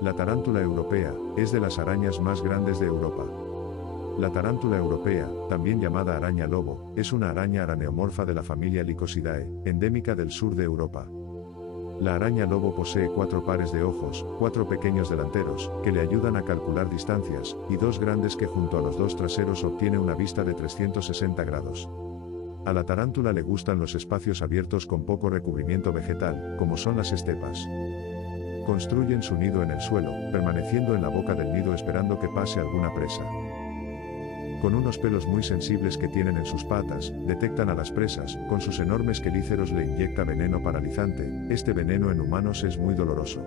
La tarántula europea es de las arañas más grandes de Europa. La tarántula europea, también llamada araña lobo, es una araña araneomorfa de la familia Lycosidae, endémica del sur de Europa. La araña lobo posee 4 pares de ojos, 4 pequeños delanteros, que le ayudan a calcular distancias, y 2 grandes que junto a los 2 traseros obtiene una vista de 360 grados. A la tarántula le gustan los espacios abiertos con poco recubrimiento vegetal, como son las estepas. Construyen su nido en el suelo, permaneciendo en la boca del nido esperando que pase alguna presa. Con unos pelos muy sensibles que tienen en sus patas, detectan a las presas, con sus enormes quelíceros le inyecta veneno paralizante, este veneno en humanos es muy doloroso.